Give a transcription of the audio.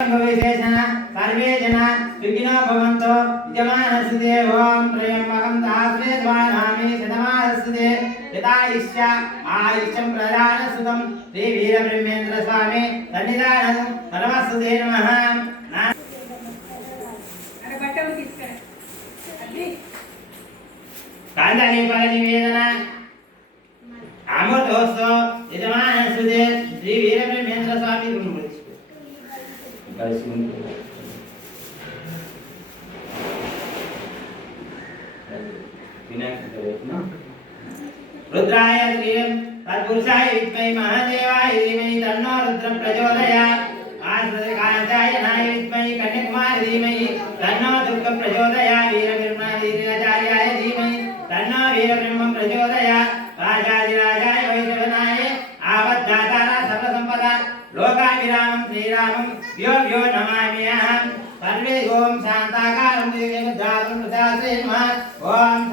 विशेषण सर्वे जना सुखिनो भवन्तु यजमानस्य ओम त्र्यंबकं दास्वेद्वानामि शतमानस्य यथायुष्य आयुष्यं प्रदानसुतं श्री वीरब्रह्मेन्द्र स्वामी सन्निधानं नमस्ते नमः कांदाली निवेदन अमृतोत्सव यजमानस्य श्री वीरब्रह्मेन्द्र स्वामी रुद्राय श्रीं तत्पुरुषाय विद्महे महादेवाय धीमहि तन्नो रुद्रः प्रचोदयात् आश्रितकांताय विद्महे कन्याकुमारी धीमहि तन्नो दुर्गा प्रचोदयात् वीरब्रह्माचार्याय धीमहि तन्नो वीरब्रह्म प्रचोदयात् राजाधिराजाय वैष्णवनाय आवद्दातारा सर्वसंपदा लोकाभिरामं श्रीरामं यो यो नमाम्यहं सर्वे ओम शांताकारं दिव्यमुद्रां प्रदास्ये नमः ओम